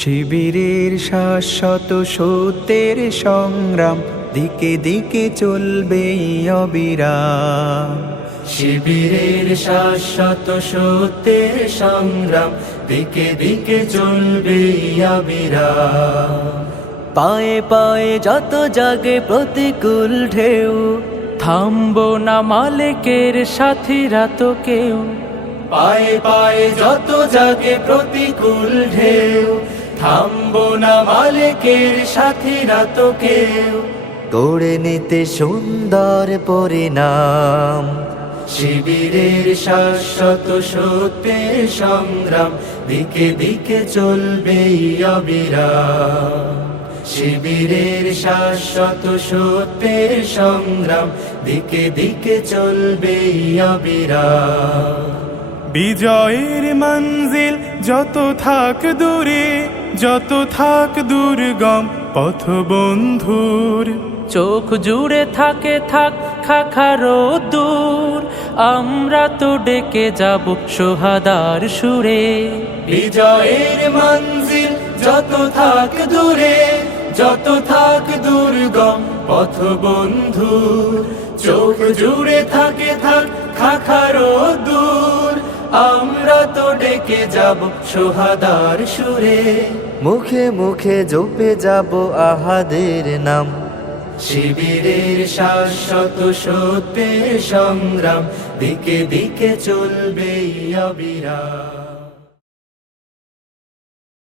শিবিরের শাশ্বত সত্যের সংগ্রাম দিকে দিকে চলবে অবিরাম। শিবিরের শাশ্বত সত্যের সংগ্রাম দিকে দিকে চলবে অবিরাম। পায়ে পায়ে যত জাগে প্রতিকূল ঢেউ, থামবো না মালিকের সাথীরা তো কেউ। পায়ে পায়ে যত জাগে প্রতিকূল ঢেউ, থামবো না মালিকের সাথীরা তো কেউ। গড়ে নিতে সুন্দর পরিণাম, শিবিরের শাশ্বত সত্যের সংগ্রাম দিকে দিকে চলবে অবিরাম। শিবিরের শাশ্বত সত্যের সংগ্রাম দিকে দিকে চলবে অবিরাম। বিজয়ের মঞ্জিল যত থাক দূরে, যত থাক দুর্গম পথ বন্ধুর। চোখ জুড়ে থাকে থাক খাখারো দূর, আমরা তো ডেকে যাব সোহাদার সুরে। বিজয়ের মঞ্জিল যত থাক দূরে, যত থাক দুর্গম পথ বন্ধুর। চোখ জুড়ে থাকে থাক খাখারো দূর, আমরা তো ডেকে যাব সোহাদার সুরে। মুখে মুখে জপে যাব আহাদের নাম, শিবিরের শাশ্বত সত্যের সংগ্রাম দিকে দিকে চলবে অবিরাম।